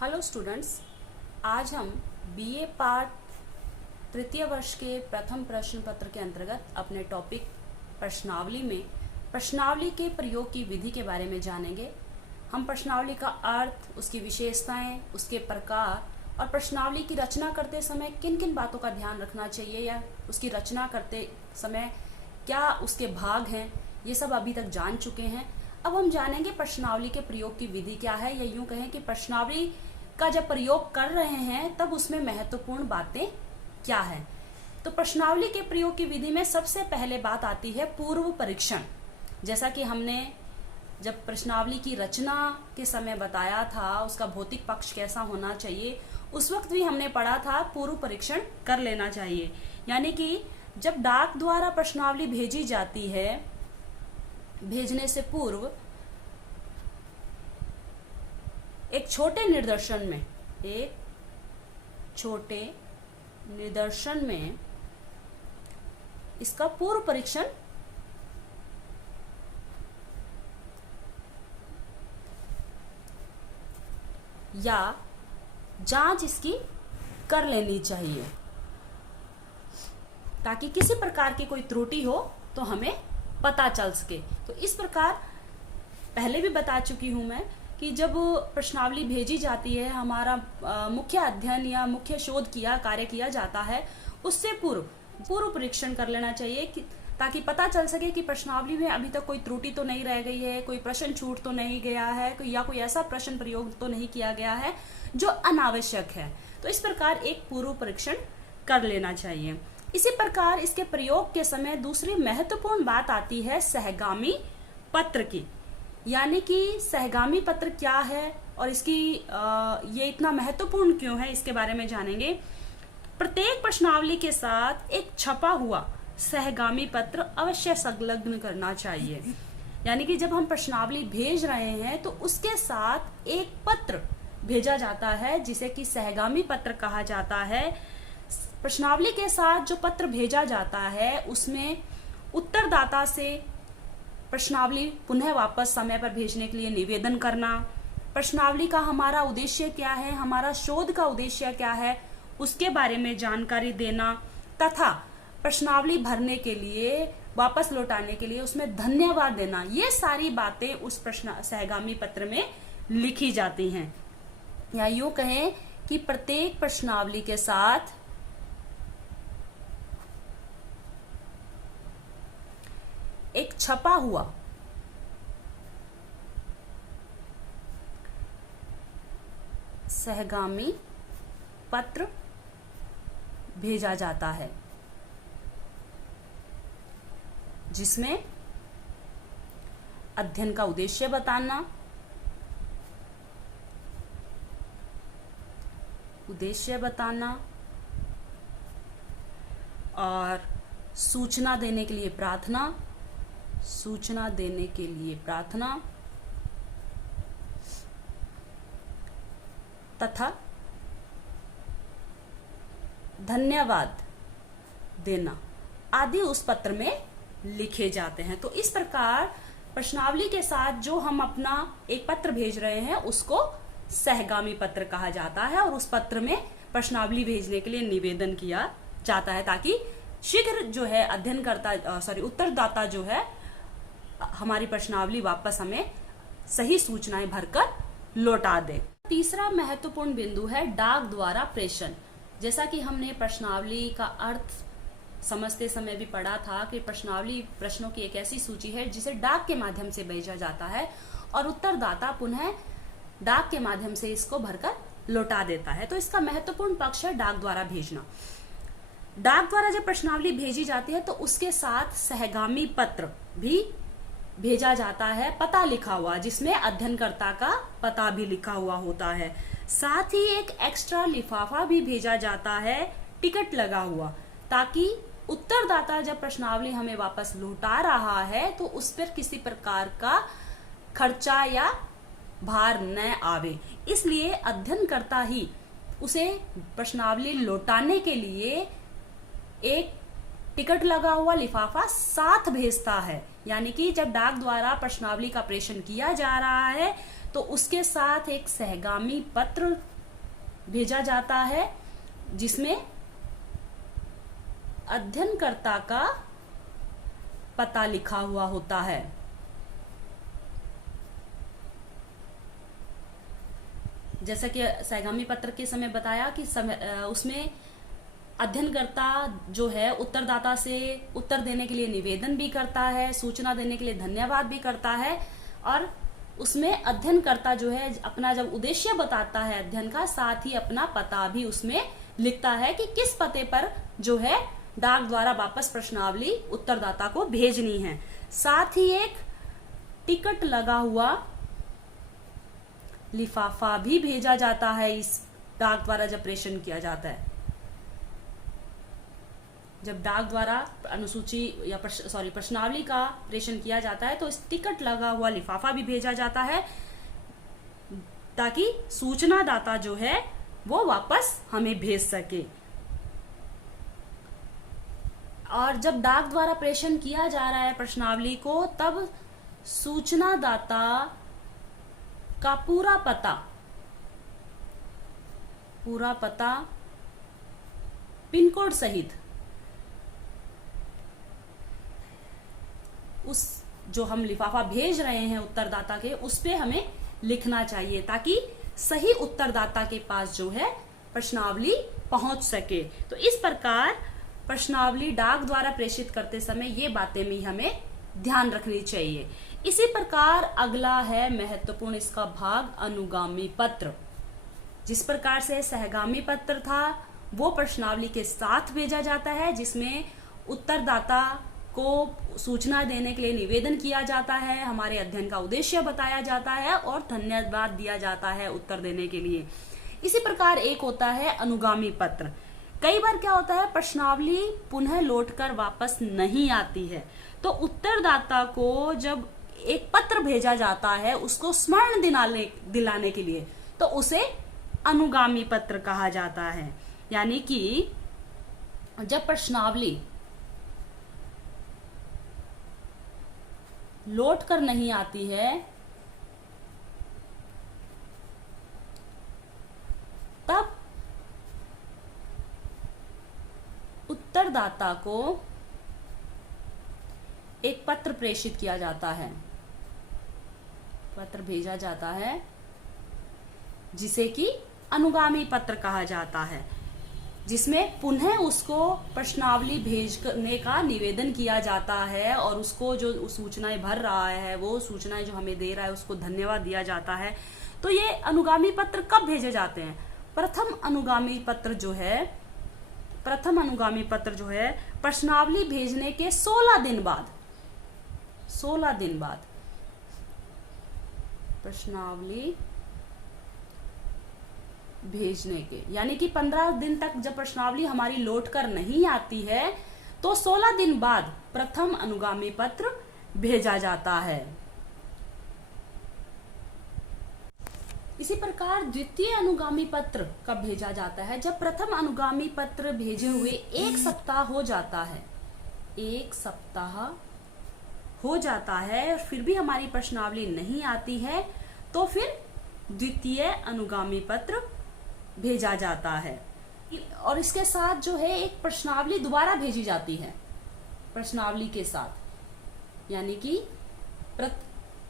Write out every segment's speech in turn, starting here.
Hello students, आज हम BA part तृतीय वर्ष के प्रथम प्रश्न पत्र के अंतर्गत अपने टॉपिक प्रश्नावली में प्रश्नावली के प्रयोग की विधि के बारे में जानेंगे। हम प्रश्नावली का अर्थ, उसकी विशेषताएं, उसके प्रकार और प्रश्नावली की रचना करते समय किन किन बातों का ध्यान रखना चाहिए या उसकी रचना करते समय क्या उसके भाग हैं, ये सब अभी तक जान चुके हैं। अब हम जानेंगे प्रश्नावली के प्रयोग की विधि क्या है, या यूं कहें कि प्रश्नावली का जब प्रयोग कर रहे हैं तब उसमें महत्वपूर्ण बातें क्या है। तो प्रश्नावली के प्रयोग की विधि में सबसे पहले बात आती है पूर्व परीक्षण। जैसा कि हमने जब प्रश्नावली की रचना के समय बताया था उसका भौतिक पक्ष कैसा होना चाहिए, उस वक्त भी हमने पढ़ा था पूर्व परीक्षण कर लेना चाहिए। यानी कि जब डाक द्वारा प्रश्नावली भेजी जाती है, भेजने से पूर्व एक छोटे निदर्शन में इसका पूर्व परीक्षण या जांच इसकी कर लेनी चाहिए, ताकि किसी प्रकार की कोई त्रुटि हो तो हमें पता चल सके। तो इस प्रकार पहले भी बता चुकी हूं मैं कि जब प्रश्नावली भेजी जाती है, हमारा मुख्य अध्ययन या मुख्य शोध कार्य किया जाता है, उससे पूर्व परीक्षण कर लेना चाहिए ताकि पता चल सके कि प्रश्नावली में अभी तक कोई त्रुटि तो नहीं रह गई है, कोई प्रश्न छूट तो नहीं गया है, या कोई ऐसा प्रश्न प्रयोग तो नहीं किया गया है जो अनावश्यक है। तो इस प्रकार एक पूर्व परीक्षण कर लेना चाहिए। इसी प्रकार इसके प्रयोग के समय दूसरी महत्वपूर्ण बात आती है सहगामी पत्र की। यानी कि सहगामी पत्र क्या है और इसकी ये इतना महत्वपूर्ण क्यों है, इसके बारे में जानेंगे। प्रत्येक प्रश्नावली के साथ एक छपा हुआ सहगामी पत्र अवश्य संलग्न करना चाहिए। यानी कि जब हम प्रश्नावली भेज रहे हैं तो उसके साथ एक पत्र भेजा जाता है जिसे कि सहगामी पत्र कहा जाता है। प्रश्नावली के साथ जो पत्र भेजा जाता है उसमें उत्तरदाता से प्रश्नावली पुनः वापस समय पर भेजने के लिए निवेदन करना, प्रश्नावली का हमारा उद्देश्य क्या है, हमारा शोध का उद्देश्य क्या है, उसके बारे में जानकारी देना, तथा प्रश्नावली भरने के लिए, वापस लौटाने के लिए उसमें धन्यवाद देना। ये सारी बातें उस सहगामी पत्र में लिखी जाती हैं। या यूं कहें कि प्रत्येक प्रश्नावली के साथ एक छपा हुआ सहगामी पत्र भेजा जाता है, जिसमें अध्ययन का उद्देश्य बताना और सूचना देने के लिए प्रार्थना तथा धन्यवाद देना आदि उस पत्र में लिखे जाते हैं। तो इस प्रकार प्रश्नावली के साथ जो हम अपना एक पत्र भेज रहे हैं उसको सहगामी पत्र कहा जाता है, और उस पत्र में प्रश्नावली भेजने के लिए निवेदन किया जाता है ताकि शीघ्र जो है उत्तरदाता जो है हमारी प्रश्नावली वापस हमें सही सूचनाएं भरकर लौटा दे। तीसरा महत्वपूर्ण बिंदु है डाक द्वारा प्रेषण। जैसा कि हमने प्रश्नावली का अर्थ समझते समय भी पढ़ा था कि प्रश्नावली प्रश्नों की एक ऐसी सूची है जिसे डाक के माध्यम से भेजा जाता है और उत्तरदाता पुनः डाक के माध्यम से इसको भरकर लौटा देता है। तो इसका महत्वपूर्ण पक्ष है डाक द्वारा भेजना। डाक द्वारा जब प्रश्नावली भेजी जाती है तो उसके साथ सहगामी पत्र भी भेजा जाता है, पता लिखा हुआ, जिसमें अध्ययनकर्ता का पता भी लिखा हुआ होता है। साथ ही एक एक्स्ट्रा लिफाफा भी भेजा जाता है, टिकट लगा हुआ, ताकि उत्तरदाता जब प्रश्नावली हमें वापस लौटा रहा है तो उस पर किसी प्रकार का खर्चा या भार न आवे। इसलिए अध्ययनकर्ता ही उसे प्रश्नावली लौटाने के लिए एक टिकट लगा हुआ लिफाफा साथ भेजता है। यानी कि जब डाक द्वारा प्रश्नावली का प्रेषण किया जा रहा है तो उसके साथ एक सहगामी पत्र भेजा जाता है जिसमें अध्ययनकर्ता का पता लिखा हुआ होता है। जैसा कि सहगामी पत्र के समय बताया कि उसमें अध्ययनकर्ता जो है उत्तरदाता से उत्तर देने के लिए निवेदन भी करता है, सूचना देने के लिए धन्यवाद भी करता है, और उसमें अध्ययनकर्ता जो है अपना जब उद्देश्य बताता है अध्ययन का, साथ ही अपना पता भी उसमें लिखता है कि किस पते पर जो है डाक द्वारा वापस प्रश्नावली उत्तरदाता को भेजनी है। साथ ही एक टिकट लगा हुआ लिफाफा भी भेजा जाता है इस डाक द्वारा जब प्रेषण किया जाता है। जब डाक द्वारा अनुसूची या प्रश्नावली का प्रेषण किया जाता है तो इस टिकट लगा हुआ लिफाफा भी भेजा जाता है ताकि सूचना दाता जो है वो वापस हमें भेज सके। और जब डाक द्वारा प्रेषण किया जा रहा है प्रश्नावली को, तब सूचना दाता का पूरा पता पिन कोड सहित उस जो हम लिफाफा भेज रहे हैं उत्तरदाता के, उस पे हमें लिखना चाहिए ताकि सही उत्तरदाता के पास जो है प्रश्नावली पहुंच सके। तो इस प्रकार प्रश्नावली डाक द्वारा प्रेषित करते समय ये बातें भी हमें ध्यान रखनी चाहिए। इसी प्रकार अगला है महत्वपूर्ण इसका भाग अनुगामी पत्र। जिस प्रकार से सहगामी पत्र था वो प्रश्नावली के साथ भेजा जाता है, जिसमें उत्तरदाता को सूचना देने के लिए निवेदन किया जाता है, हमारे अध्ययन का उद्देश्य बताया जाता है और धन्यवाद दिया जाता है उत्तर देने के लिए। इसी प्रकार एक होता है अनुगामी पत्र। कई बार क्या होता है, प्रश्नावली पुनः लौटकर वापस नहीं आती है, तो उत्तरदाता को जब एक पत्र भेजा जाता है उसको स्मरण दिलाने के लिए, तो उसे अनुगामी पत्र कहा जाता है। यानी कि जब प्रश्नावली लौट कर नहीं आती है तब उत्तरदाता को एक पत्र प्रेषित किया जाता है, पत्र भेजा जाता है जिसे कि अनुगामी पत्र कहा जाता है, जिसमें पुनः उसको प्रश्नावली भेजने का निवेदन किया जाता है और उसको जो सूचनाएं भर रहा है, वो सूचनाएं जो हमें दे रहा है उसको धन्यवाद दिया जाता है। तो ये अनुगामी पत्र कब भेजे जाते हैं? प्रथम अनुगामी पत्र जो है प्रश्नावली भेजने के 16 दिन बाद प्रश्नावली भेजने के, यानी कि 15 दिन तक जब प्रश्नावली हमारी लौट कर नहीं आती है तो 16 दिन बाद प्रथम अनुगामी पत्र भेजा जाता है। इसी प्रकार द्वितीय अनुगामी पत्र कब भेजा जाता है? जब प्रथम अनुगामी पत्र भेजे हुए एक सप्ताह हो जाता है और फिर भी हमारी प्रश्नावली नहीं आती है, तो फिर द्वितीय अनुगामी पत्र भेजा जाता है। और इसके साथ जो है एक प्रश्नावली दोबारा भेजी जाती है प्रश्नावली के साथ, यानी कि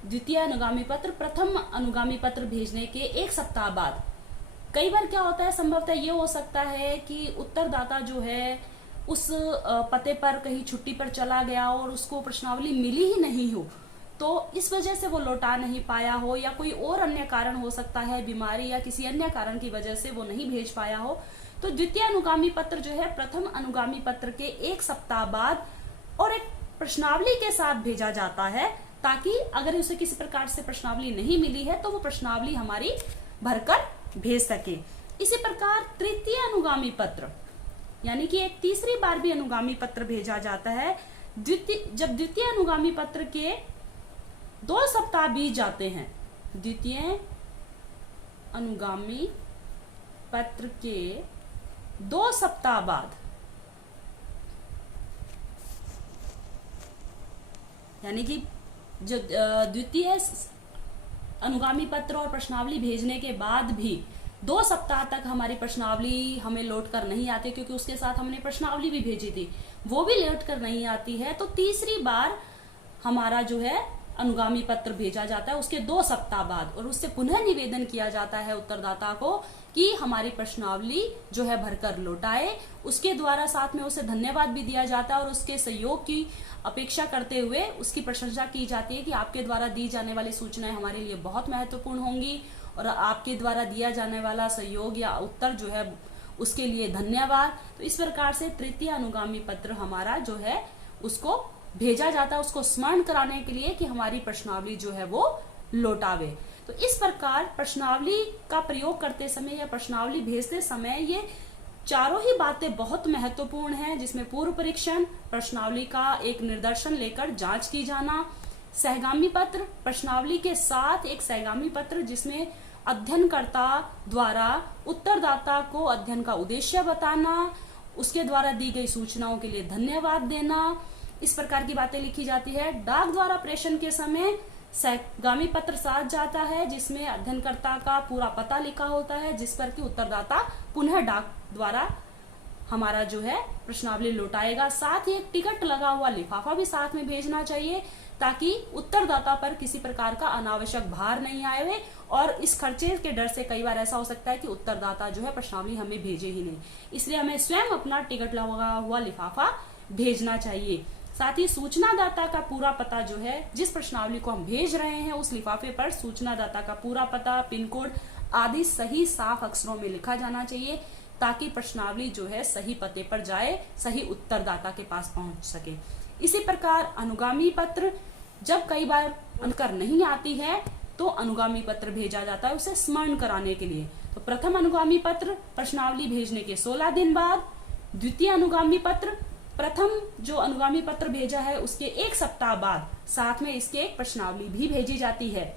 द्वितीय अनुगामी पत्र प्रथम अनुगामी पत्र भेजने के एक सप्ताह बाद। कई बार क्या होता है, संभवतः ये हो सकता है कि उत्तरदाता जो है उस पते पर कहीं छुट्टी पर चला गया और उसको प्रश्नावली मिली ही नहीं हो, तो इस वजह से वो लौटा नहीं पाया हो, या कोई और अन्य कारण हो सकता है, बीमारी या किसी अन्य कारण की वजह से वो नहीं भेज पाया हो, तो द्वितीय अनुगामी पत्र जो है प्रथम अनुगामी पत्र के एक सप्ताह बाद और एक प्रश्नावली के साथ भेजा जाता है, ताकि अगर उसे किसी प्रकार से प्रश्नावली नहीं मिली है तो वो प्रश्नावली हमारी भरकर भेज सके। इसी प्रकार तृतीय अनुगामी पत्र, यानी कि एक तीसरी बार भी अनुगामी पत्र भेजा जाता है। जब द्वितीय अनुगामी पत्र के 2 सप्ताह बीत जाते हैं, द्वितीय अनुगामी पत्र के 2 सप्ताह बाद, यानी कि जो द्वितीय अनुगामी पत्र और प्रश्नावली भेजने के बाद भी 2 सप्ताह तक हमारी प्रश्नावली हमें लौट कर नहीं आती, क्योंकि उसके साथ हमने प्रश्नावली भी भेजी थी, वो भी लौट कर नहीं आती है, तो तीसरी बार हमारा जो है अनुगामी पत्र भेजा जाता है उसके 2 सप्ताह बाद, और उससे पुनः निवेदन किया जाता है उत्तरदाता को कि हमारी प्रश्नावली जो है भरकर लौटाए। उसके द्वारा साथ में उसे धन्यवाद भी दिया जाता है और उसके सहयोग की अपेक्षा करते हुए उसकी प्रशंसा की जाती है कि आपके द्वारा दी जाने वाली सूचनाएं हमारे लिए बहुत महत्वपूर्ण होंगी और आपके द्वारा दिया जाने वाला सहयोग या उत्तर जो है उसके लिए धन्यवाद। तो इस प्रकार से तृतीय अनुगामी पत्र हमारा जो है उसको भेजा जाता है, उसको स्मरण कराने के लिए कि हमारी प्रश्नावली जो है वो लौटावे। तो इस प्रकार प्रश्नावली का प्रयोग करते समय या प्रश्नावली भेजते समय ये चारों ही बातें बहुत महत्वपूर्ण हैं, जिसमें पूर्व परीक्षण, प्रश्नावली का एक निदर्शन लेकर जांच की जाना, सहगामी पत्र, प्रश्नावली के साथ एक सहगामी पत्र जिसमें अध्ययनकर्ता द्वारा उत्तरदाता को अध्ययन का उद्देश्य बताना, उसके द्वारा दी गई सूचनाओं के लिए धन्यवाद देना, इस प्रकार की बातें लिखी जाती है। डाक द्वारा प्रेषण के समय सहगामी पत्र साथ जाता है जिसमें अध्ययनकर्ता का पूरा पता लिखा होता है, जिस पर कि उत्तरदाता पुनः डाक द्वारा हमारा जो है प्रश्नावली लौटाएगा। साथ ही एक टिकट लगा हुआ लिफाफा भी साथ में भेजना चाहिए ताकि उत्तरदाता पर किसी प्रकार का अनावश्यक भार नहीं आए, और इस खर्चे के डर से कई बार ऐसा हो सकता है कि उत्तरदाता जो है प्रश्नावली हमें भेजे ही नहीं, इसलिए हमें स्वयं अपना टिकट लगा हुआ लिफाफा भेजना चाहिए। साथ ही सूचनादाता का पूरा पता जो है, जिस प्रश्नावली को हम भेज रहे हैं उस लिफाफे पर सूचनादाता का पूरा पता, पिन कोड आदि सही साफ अक्षरों में लिखा जाना चाहिए ताकि प्रश्नावली जो है सही पते पर जाए, सही उत्तरदाता के पास पहुंच सके। इसी प्रकार अनुगामी पत्र जब कई बार अंकर नहीं आती है तो अनुगामी पत्र भेजा जाता है उसे स्मरण कराने के लिए। तो प्रथम अनुगामी पत्र प्रश्नावली भेजने के 16 दिन बाद, द्वितीय अनुगामी पत्र प्रथम जो अनुगामी पत्र भेजा है उसके 1 सप्ताह बाद, साथ में इसके एक प्रश्नावली भी भेजी जाती है।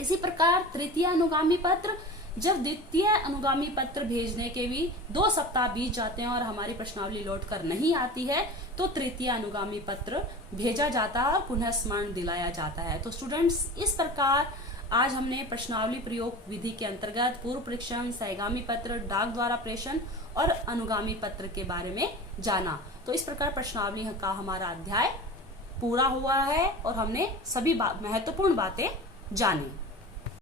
इसी प्रकार तृतीय अनुगामी पत्र जब द्वितीय अनुगामी पत्र भेजने के भी 2 सप्ताह बीत जाते हैं और हमारी प्रश्नावली लौट कर नहीं आती है तो तृतीय अनुगामी पत्र भेजा जाता है और पुनः स्मरण दिलाया जाता है। तो स्टूडेंट्स, इस प्रकार आज हमने प्रश्नावली प्रयोग विधि के अंतर्गत पूर्व परीक्षण, सहगामी पत्र, डाक द्वारा प्रेषण और अनुगामी पत्र के बारे में जाना। तो इस प्रकार प्रश्नावली का हमारा अध्याय पूरा हुआ है और हमने सभी महत्वपूर्ण बातें जानी।